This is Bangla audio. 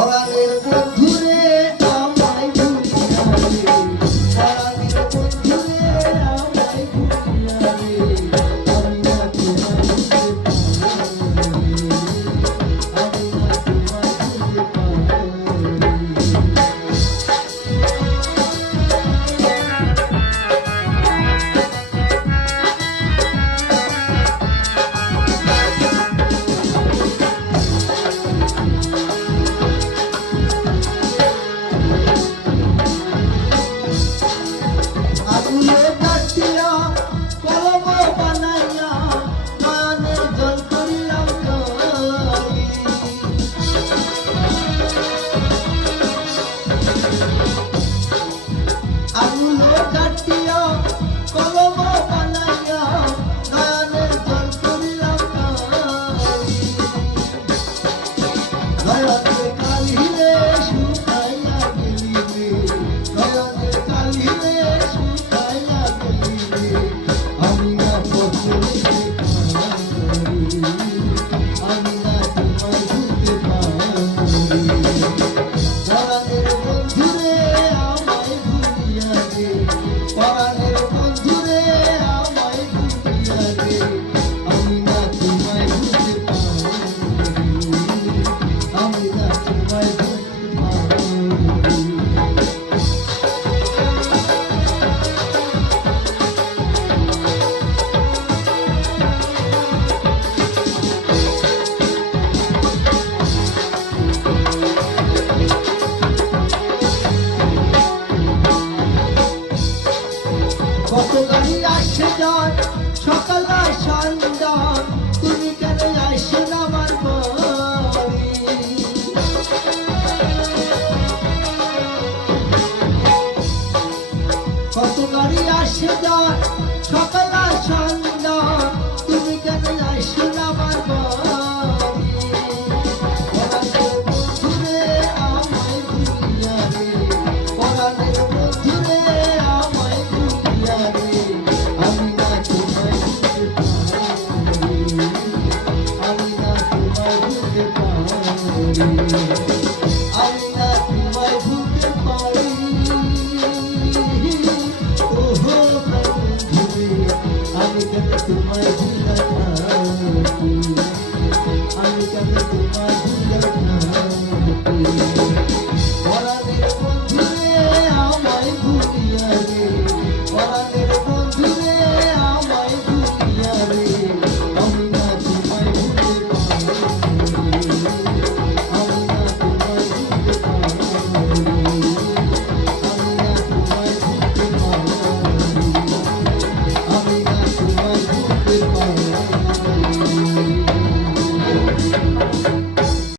পরাণের বন্ধুরে আমায় ভুলিয়া রে, পরাণের বন্ধুরে আমায় ভুলিয়া রে, আমি না তোমায় ভুলতে পারি, আমি না তোমায় ভুলতে পারি। আগুনে কাটিয়া কলম বানাইয়া প্রাণের জল করিলাম তরি। আগুনে কাটিয়া কলম বানাইয়া প্রাণের জল করিলাম তরি। নয়নের কালিরে শুকাইয়া গেলি রে, নয়নের কালিরে শুকাইয়া গেলি রে, আমি না তোকে ভুলতে পারি, আমি না তোমায় ভুলতে পারি। পরাণের বন্ধুরে আমায় ভুলিয়া রে, পরাণের বন্ধুরে আমায় ভুলিয়া রে, আমি না তোমায় ভুলতে পারি, আমি না তোমায় ভুলতে পারি। কত গাড়ি আসে যায় সকাল আর সন্ধ্যা, তুমি কেন আসো না আমার বাড়ি? কত গাড়ি আসে যায় সকাল আর সন্ধ্যা, তুমি কেন আসো না আমার বাড়ি? পরাণের বন্ধুরে আমায় ভুলিয়া রে, পরাণের বন্ধুরে আমায় ভুলিয়া রে, আমি না তোমায় ভুলতে পারি, আমি না তোমায় ভুলতে পারি।